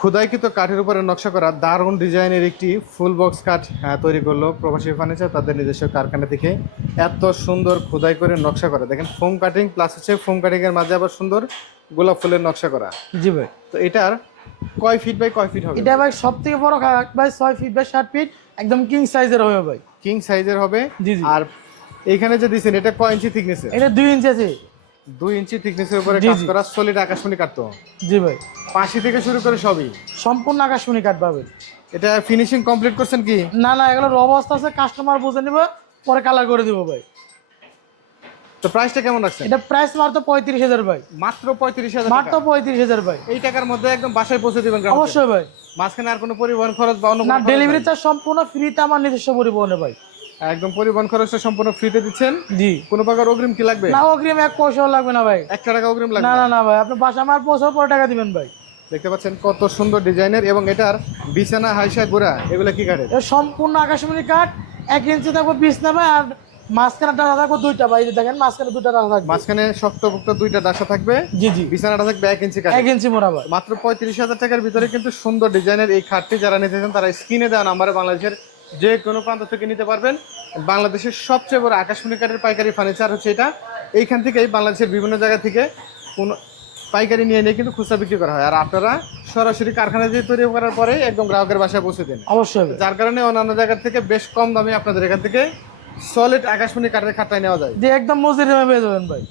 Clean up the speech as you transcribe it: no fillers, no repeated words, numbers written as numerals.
খোদাইকৃত কাঠের উপরে নকশা করা দারুণ ডিজাইনের একটি ফুল বক্স কাঠ তৈরি করলো প্রবাসী ফার্নিচার তাদের নিজস্ব কারখানা থেকে। এত সুন্দর খোদাই করে নকশা করা, দেখেন ফোম কাটিং প্লাস হচ্ছে ফোম কাটিং এর মাঝে আবার সুন্দর গোলাপ ফুলের নকশা করা। জি ভাই। তো এটার কয় ফিট বাই কয় ফিট হবে? এটা ভাই সব থেকে বড় খাট ভাই 6 ফিট বাই 7 ফিট, একদম কিং সাইজের হবে ভাই। কিং সাইজের হবে। জি জি। আর এইখানে যে দিছেন এটা কয় ইঞ্চি থিকনেসের? এটা 2 ইঞ্চি আছে। 2 ইঞ্চি থিকনেসের উপরে জি, কাজ জি। করা সলিড আকাশমণি কাঠ তো? জি ভাই। পাশি থেকে শুরু করে সবই সম্পূর্ণ আকাশমণি কাঠ পাবে। এটা ফিনিশিং কমপ্লিট করছেন কি? না না, এগুলো র অবস্থা আছে, কাস্টমার বুঝে নিবে, পরে কালার করে দিব ভাই। তো প্রাইসটা কেমন রাখছেন? এটা প্রাইস মাত্র 35,000 ভাই। মাত্র 35,000 মাত্র 35,000 ভাই। এই টাকার মধ্যে একদম বাসায় পৌঁছে দিবেন গ্রাহককে? অবশ্যই ভাই। মাঝখানে আর কোনো পরিবহন খরচ বা অন্য না, কোনো খরচ ডেলিভারি নাই? চার্জ সম্পূর্ণ ফ্রিতে, আমার নিজস্ব পরিবহনে ভাই। একদম পরিবহন খরচটা সম্পূর্ণ ফ্রিতে দিচ্ছেন? জি। কোনো প্রকার অগ্রিম কি লাগবে? না, অগ্রিম 1 পয়সাও লাগবে না ভাই। 1 টাকা অগ্রিম লাগবে না না? না না ভাই, আপনি বাসা আমার পয়সা পরে টাকা দিবেন ভাই। দেখতে পাচ্ছেন কত সুন্দর ডিজাইনের, এবং এটার বিছানা হাইসা গোড়া এগুলো কি কাঠের? এটা সম্পূর্ণ আকাশমণি কাঠ। 1 ইঞ্চি থাকবে বিছনা ভাই, আর মাঝখানে ডালা থাকবে 2টা ভাই, এই যে দেখেন মাঝখানে 2টা ডালা থাকবে। মাঝখানে শক্তপোক্ত 2টা ডাসা থাকবে। জি জি। বিছানাটা থাকবে 1 ইঞ্চি কাঠ। 1 ইঞ্চি মোড়া ভাই। মাত্র 35,000 টাকার ভিতরে কিন্তু সুন্দর ডিজাইনের এই খাটটি যারা নিতে চান তারা স্ক্রিনে দেওয়া নাম্বারে বাংলাদেশের যে কোনো প্রান্ত থেকে নিতে পারবেন। বাংলাদেশের সবচেয়ে বড় আকাশমণি কাঠের পাইকারি ফার্নিচার হচ্ছে এটা। এইখান থেকেই বাংলাদেশের বিভিন্ন জায়গা থেকে কোন পাইকারি নিয়ে নিয়ে কিন্তু খুচরা বিক্রি করা হয়, আর আপনারা সরাসরি কারখানা দিয়ে তৈরি করার পরে একদম গ্রাহকের বাসায় পৌঁছে দেন। অবশ্যই ভাই। যার কারণে অন্যান্য জায়গা থেকে বেশ কম দামে আপনাদের এখান থেকে সলিড আকাশমণি কাঠের খাটটাই নেওয়া যায়। যে একদম মজুরি পেয়ে যাবেন ভাই।